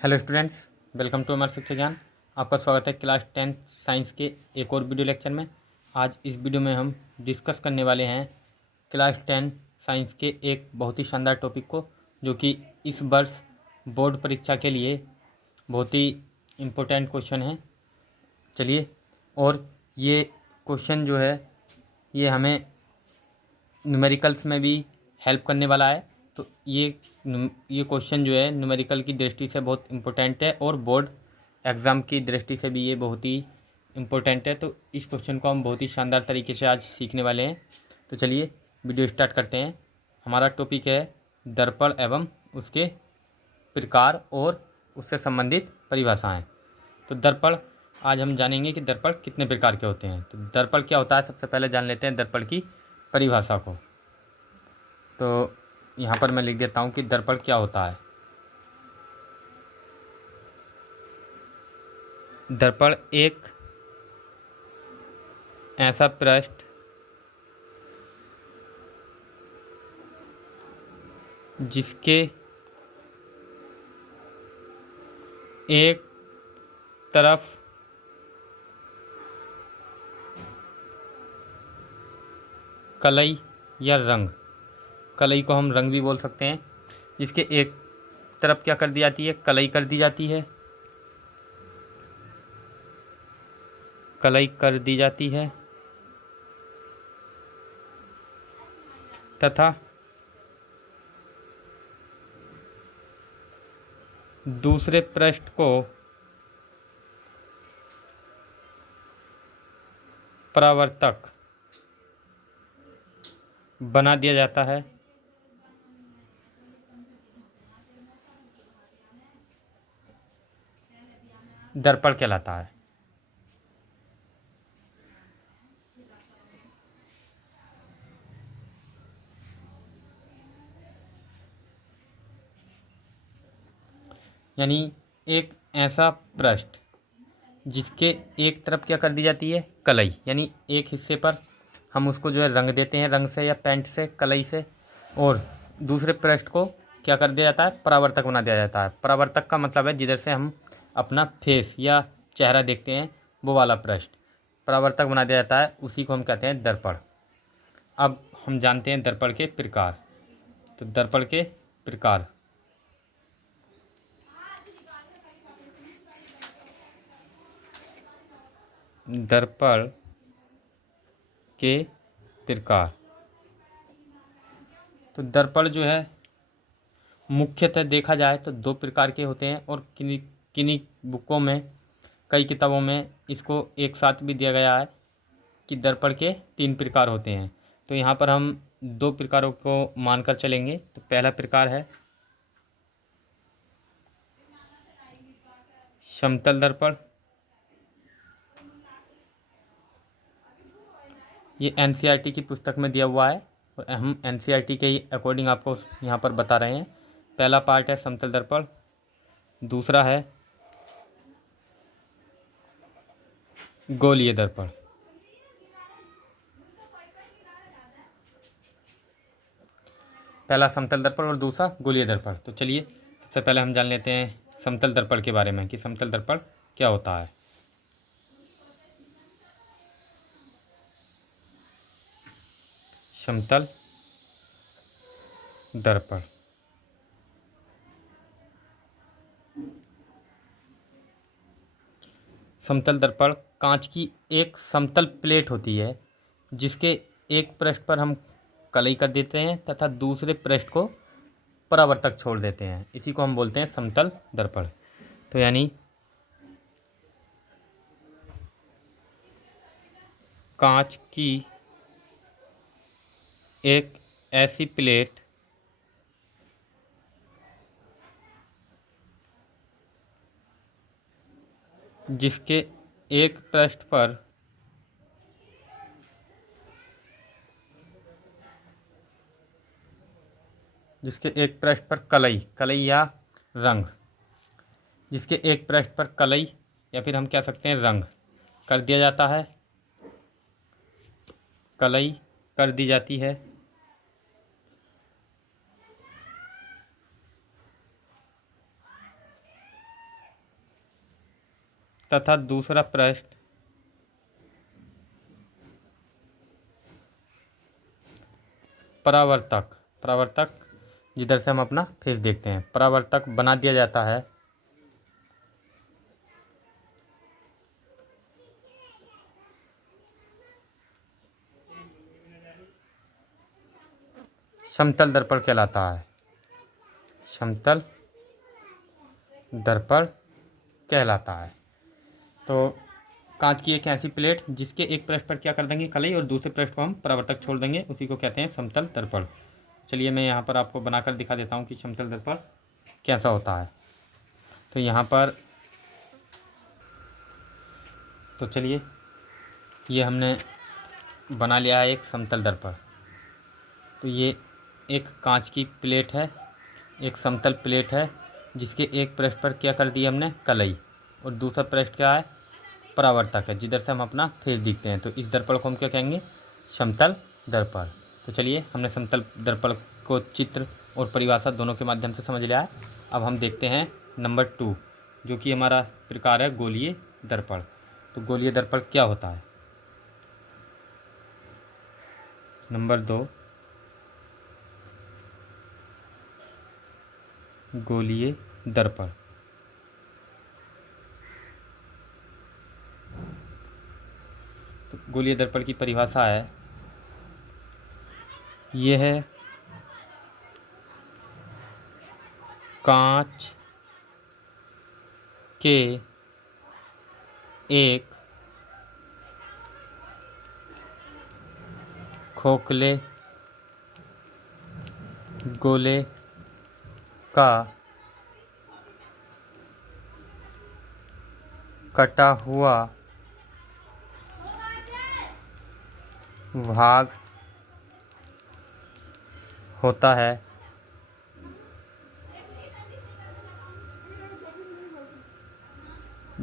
Hello students, welcome to अमर शिक्षा ज्ञान। आपका स्वागत है क्लास 10 साइंस के एक और वीडियो लेक्चर में। आज इस वीडियो में हम डिस्कस करने वाले हैं क्लास 10 साइंस के एक बहुत ही शानदार टॉपिक को, जो कि इस वर्ष बोर्ड परीक्षा के लिए बहुत ही इम्पोर्टेंट क्वेश्चन है। चलिए, और ये क्वेश्चन जो है ये हमें न्यूमेरिकल्स में भी हेल्प करने वाला है। तो ये क्वेश्चन जो है न्यूमेरिकल की दृष्टि से बहुत इम्पोर्टेंट है और बोर्ड एग्ज़ाम की दृष्टि से भी ये बहुत ही इम्पोर्टेंट है। तो इस क्वेश्चन को हम बहुत ही शानदार तरीके से आज सीखने वाले हैं। तो चलिए वीडियो स्टार्ट करते हैं। हमारा टॉपिक है दर्पण एवं उसके प्रकार और उससे संबंधित परिभाषाएँ। तो दर्पण, आज हम जानेंगे कि दर्पण कितने प्रकार के होते हैं। तो दर्पण क्या होता है, सबसे पहले जान लेते हैं दर्पण की परिभाषा को। तो यहाँ पर मैं लिख देता हूँ कि दर्पण क्या होता है। दर्पण एक ऐसा पृष्ठ जिसके एक तरफ कलई या रंग, कलई को हम रंग भी बोल सकते हैं, जिसके एक तरफ क्या कर दी जाती है, कलई कर दी जाती है, कलई कर दी जाती है तथा दूसरे पृष्ठ को परावर्तक बना दिया जाता है। दर्पण कहलाता है। यानी एक ऐसा पृष्ठ जिसके एक तरफ क्या कर दी जाती है, कलई, यानी एक हिस्से पर हम उसको जो है रंग देते हैं, रंग से या पेंट से, कलई से, और दूसरे पृष्ठ को क्या कर दिया जाता है, परावर्तक बना दिया जाता है। परावर्तक का मतलब है जिधर से हम अपना फेस या चेहरा देखते हैं, वो वाला पृष्ठ परावर्तक बना दिया जाता है, उसी को हम कहते हैं दर्पण। अब हम जानते हैं दर्पण के प्रकार। तो दर्पण के प्रकार, दर्पण के प्रकार। तो दर्पण जो है मुख्यतः देखा जाए तो दो प्रकार के होते हैं, और किन्हीं किन्हीं बुकों में, कई किताबों में इसको एक साथ भी दिया गया है कि दर्पण के 3 प्रकार होते हैं। तो यहाँ पर हम 2 प्रकारों को मानकर चलेंगे। तो पहला प्रकार है समतल दर्पण। ये एनसीईआरटी की पुस्तक में दिया हुआ है और हम एनसीईआरटी के ही अकॉर्डिंग आपको यहाँ पर बता रहे हैं। पहला पार्ट है समतल दर्पण, दूसरा है गोलीय दर्पण। पहला समतल दर्पण और दूसरा गोलीय दर्पण। तो चलिए सबसे पहले हम जान लेते हैं समतल दर्पण के बारे में कि समतल दर्पण क्या होता है। समतल दर्पण, समतल दर्पण कांच की एक समतल प्लेट होती है जिसके एक पृष्ठ पर हम कलई कर देते हैं तथा दूसरे पृष्ठ को परावर्तक छोड़ देते हैं, इसी को हम बोलते हैं समतल दर्पण। तो यानी कांच की एक ऐसी प्लेट जिसके एक पृष्ठ पर कलई, कलई या रंग, जिसके एक पृष्ठ पर कलई या फिर हम कह सकते हैं रंग कर दिया जाता है, कलई कर दी जाती है तथा दूसरा पृष्ठ परावर्तक परावर्तक जिधर से हम अपना फेस देखते हैं, परावर्तक बना दिया जाता है समतल दर्पण कहलाता है, समतल दर्पण कहलाता है। तो कांच की एक ऐसी प्लेट जिसके एक पृष्ठ पर क्या कर देंगे कलई और दूसरे पृष्ठ को हम परावर्तक छोड़ देंगे, उसी को कहते हैं समतल दर्पण। चलिए मैं यहाँ पर आपको बनाकर दिखा देता हूँ कि समतल दर्पण कैसा होता है। तो यहाँ पर तो चलिए ये हमने बना लिया है एक समतल दर्पण। तो ये एक कांच की प्लेट है, एक समतल प्लेट है जिसके एक पृष्ठ पर क्या कर दिया हमने कलई और दूसरा पृष्ठ क्या है परावर्तक है जिधर से हम अपना फेस दिखते हैं। तो इस दर्पण को हम क्या कहेंगे समतल दर्पण। तो चलिए हमने समतल दर्पण को चित्र और परिभाषा दोनों के माध्यम से समझ लिया है। अब हम देखते हैं नंबर 2 जो कि हमारा प्रकार है गोलीय दर्पण। तो गोलीय दर्पण क्या होता है। नंबर 2 गोलीय दर्पण। तो गोलीय दर्पण की परिभाषा है यह है कांच के एक खोखले गोले का कटा हुआ भाग होता है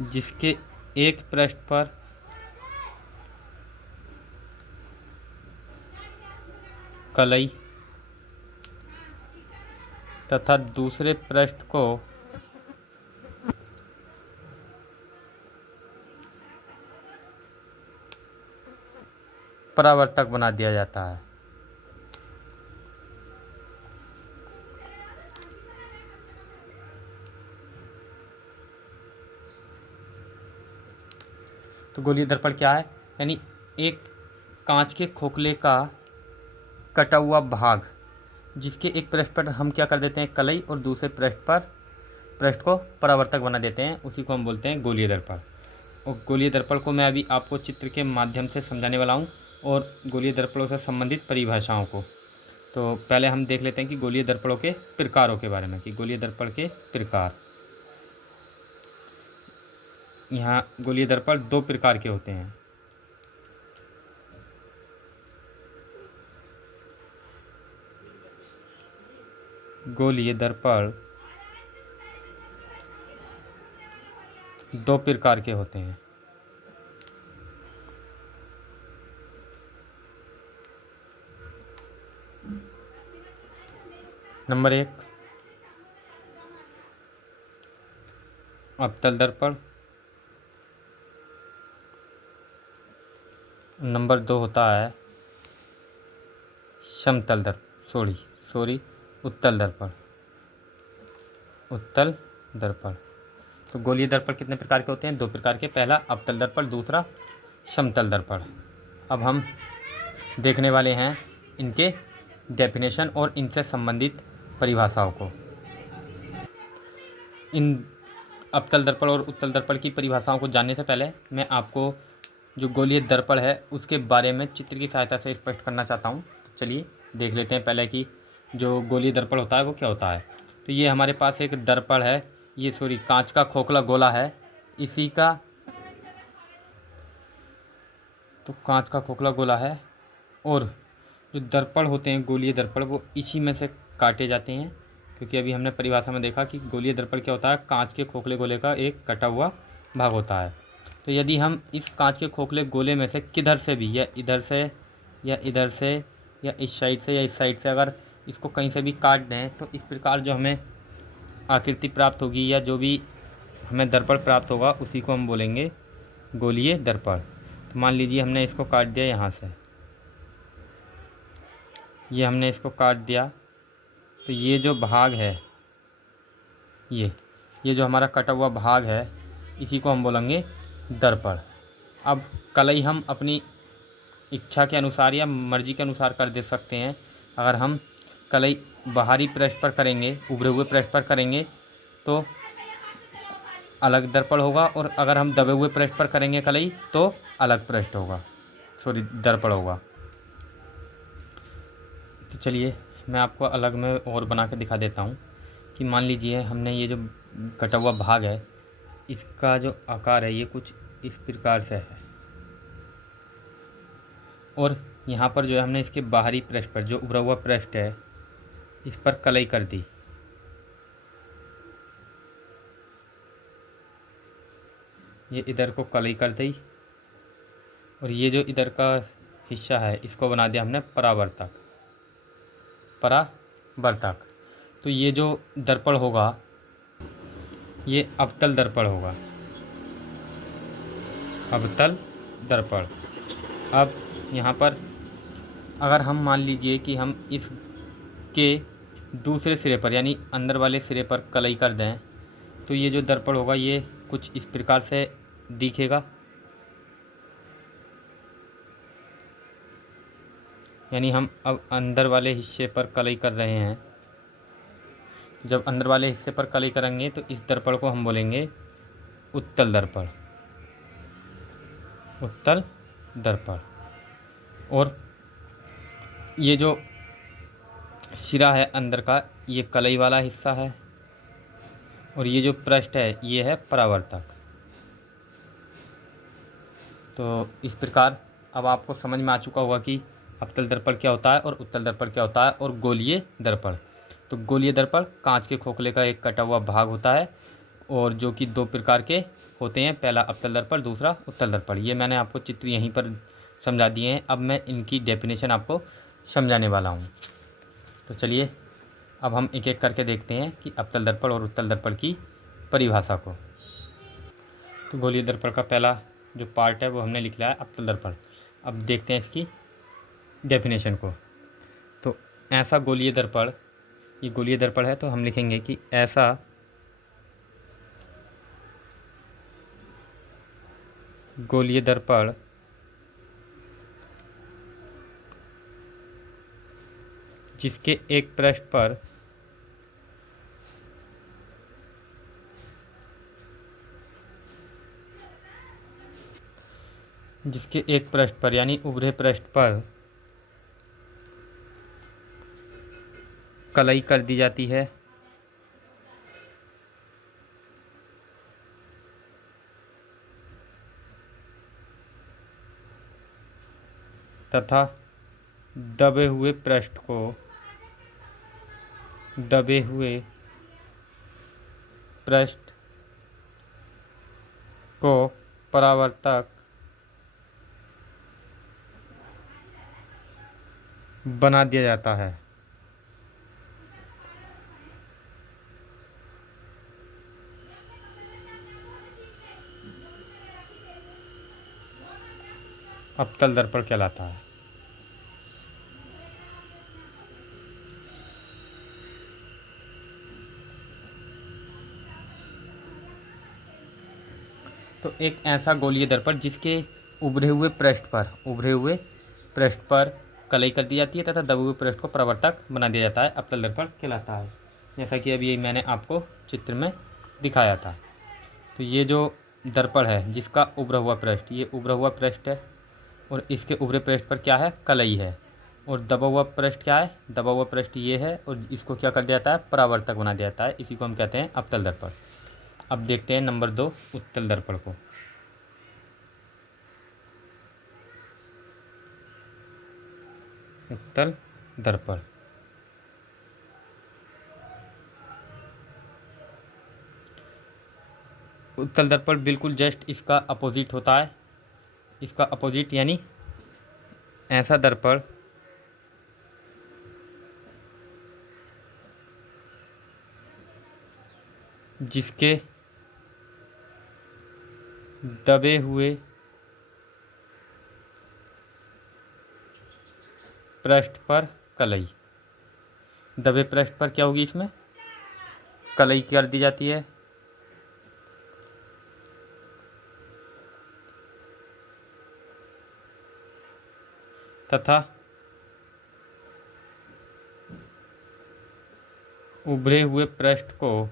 जिसके एक पृष्ठ पर कलई तथा दूसरे पृष्ठ को परावर्तक बना दिया जाता है। तो गोलीय दर्पण क्या है, यानी एक कांच के खोखले का कटा हुआ भाग जिसके एक पृष्ठ पर हम क्या कर देते हैं कलई और दूसरे पृष्ठ को परावर्तक बना देते हैं, उसी को हम बोलते हैं गोलीय दर्पण। और गोलीय दर्पण को मैं अभी आपको चित्र के माध्यम से समझाने वाला हूँ और गोलीय दर्पणों से संबंधित परिभाषाओं को। तो पहले हम देख लेते हैं कि गोलीय दर्पणों के प्रकारों के बारे में, कि गोलीय दर्पण के प्रकार। यहाँ गोलीय दर्पण 2 प्रकार के होते हैं। गोलीय दर्पण 2 प्रकार के होते हैं। नंबर 1 अवतल दर्पण। नंबर 2 होता है समतल दर्पण उत्तल दर्पण। उत्तल दर्पण। तो गोलीय दर्पण कितने प्रकार के होते हैं, 2 प्रकार के, पहला अवतल दर्पण, दूसरा समतल दर्पण। अब हम देखने वाले हैं इनके डेफिनेशन और इनसे संबंधित परिभाषाओं को। इन अवतल दर्पण और उत्तल दर्पण की परिभाषाओं को जानने से पहले मैं आपको जो गोलीय दर्पण है उसके बारे में चित्र की सहायता से स्पष्ट करना चाहता हूँ। तो चलिए देख लेते हैं पहले कि जो गोलीय दर्पण होता है वो क्या होता है। तो ये हमारे पास एक दर्पण है, ये कांच का खोखला गोला है, इसी का तो कांच का खोखला गोला है और जो दर्पण होते हैं गोलीय दर्पण वो इसी में से काटे जाते हैं, क्योंकि अभी हमने परिभाषा में देखा कि गोलीय दर्पण क्या होता है, कांच के खोखले गोले का एक कटा हुआ भाग होता है। तो यदि हम इस कांच के खोखले गोले में से किधर से भी, या इधर से या इधर से या इस साइड से या इस साइड से, अगर इसको कहीं से भी काट दें तो इस प्रकार जो हमें आकृति प्राप्त होगी या जो भी हमें दर्पण प्राप्त होगा उसी को हम बोलेंगे गोलीय दर्पण। तो मान लीजिए हमने इसको काट दिया यहाँ से, ये हमने इसको काट दिया, तो ये जो भाग है, ये जो हमारा कटा हुआ भाग है, इसी को हम बोलेंगे दर्पण। अब कलई हम अपनी इच्छा के अनुसार या मर्जी के अनुसार कर दे सकते हैं। अगर हम कलई बाहरी पृष्ठ पर करेंगे, उभरे हुए पृष्ठ पर करेंगे तो अलग दर्पण होगा, और अगर हम दबे हुए पृष्ठ पर करेंगे कलई तो अलग पृष्ठ होगा, सॉरी दर्पण होगा। तो चलिए मैं आपको अलग में और बना के दिखा देता हूँ कि मान लीजिए हमने ये जो कटा हुआ भाग है, इसका जो आकार है ये कुछ इस प्रकार से है, और यहाँ पर जो है हमने इसके बाहरी पृष्ठ पर जो उभरा हुआ पृष्ठ है इस पर कलई कर दी। ये इधर को कलई कर दी, और ये जो इधर का हिस्सा है इसको बना दिया हमने परावर्तक। परावर्तक तो ये जो दर्पण होगा ये अवतल दर्पण होगा, अवतल दर्पण। अब यहाँ पर अगर हम मान लीजिए कि हम इसके दूसरे सिरे पर यानी अंदर वाले सिरे पर कलई कर दें, तो ये जो दर्पण होगा ये कुछ इस प्रकार से दिखेगा। यानी हम अब अंदर वाले हिस्से पर कलई कर रहे हैं। जब अंदर वाले हिस्से पर कलई करेंगे तो इस दर्पण को हम बोलेंगे उत्तल दर्पण, उत्तल दर्पण। और ये जो सिरा है अंदर का ये कलई वाला हिस्सा है, और ये जो पृष्ठ है ये है परावर्तक। तो इस प्रकार अब आपको समझ में आ चुका होगा कि अवतल दर्पण क्या होता है और उत्तल दर्पण क्या होता है, और गोलीय दर्पण। तो गोलीय दर्पण कांच के खोखले का एक कटा हुआ भाग होता है, और जो कि दो प्रकार के होते हैं, पहला अवतल दर्पण, दूसरा उत्तल दर्पण। ये मैंने आपको चित्र यहीं पर समझा दिए हैं। अब मैं इनकी डेफिनेशन आपको समझाने वाला हूँ। तो चलिए अब हम एक एक करके देखते हैं कि अवतल दर्पण और उत्तल दर्पण की परिभाषा को। तो गोलीय दर्पण का पहला जो पार्ट है वो हमने लिख लिया है अवतल दर्पण। अब देखते हैं इसकी डेफिनेशन को। तो ऐसा गोलीय दर्पण, ये गोलीय दर्पण है तो हम लिखेंगे कि ऐसा गोलीय दर्पण जिसके एक पृष्ठ पर यानी उभरे पृष्ठ पर कलई कर दी जाती है, तथा दबे हुए पृष्ठ को परावर्तक बना दिया जाता है। अवतल दर्पण कहलाता है। तो एक ऐसा गोलीय दर्पण जिसके उभरे हुए पृष्ठ पर कलई कर दी जाती है तथा दबे हुए पृष्ठ को परावर्तक बना दिया जाता है, अवतल दर्पण कहलाता है। जैसा कि अभी मैंने आपको चित्र में दिखाया था। तो ये जो दर्पण है जिसका उभरा हुआ पृष्ठ, ये उभरा हुआ पृष्ठ है, और इसके उभरे पृष्ठ पर क्या है, कलई है। और दबा हुआ पृष्ठ क्या है, दबा हुआ पृष्ठ ये है, और इसको क्या कर दिया जाता है, परावर्तक बना दिया जाता है। इसी को हम कहते हैं अवतल दर्पण। अब देखते हैं नंबर 2 उत्तल दर्पण को। उत्तल दर्पण उत्तल दर्पण बिल्कुल जस्ट इसका अपोजिट होता है। इसका अपोजिट यानी ऐसा दर्पण जिसके दबे हुए पृष्ठ पर कलई। दबे पृष्ठ पर क्या होगी, इसमें कलई कर दी जाती है। तथा उभरे हुए पृष्ठ को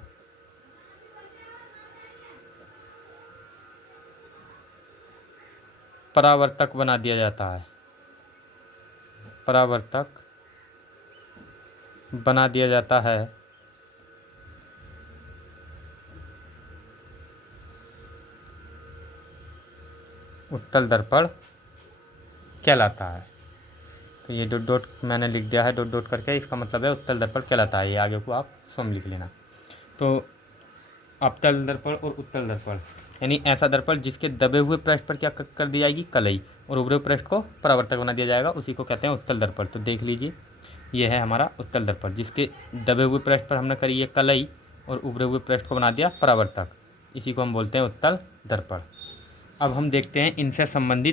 परावर्तक बना दिया जाता है। परावर्तक बना दिया जाता है। उत्तल दर्पण कहलाता है। तो ये डॉट डॉट मैंने लिख दिया है, डॉट डॉट करके, इसका मतलब है उत्तल दर्पण कहलाता है। ये आगे को आप स्वयं लिख लेना। तो अवतल दर्पण और उत्तल दर्पण यानी ऐसा दर्पण जिसके दबे हुए पृष्ठ पर क्या कर दी जाएगी, कलई, और उभरे हुए पृष्ठ को परावर्तक बना दिया जाएगा, उसी को कहते हैं उत्तल दर्पण। तो देख लीजिए, ये है हमारा उत्तल दर्पण, जिसके दबे हुए पृष्ठ पर हमने करी है कलई और उभरे हुए पृष्ठ को बना दिया परावर्तक। इसी को हम बोलते हैं उत्तल दर्पण। अब हम देखते हैं इनसे संबंधित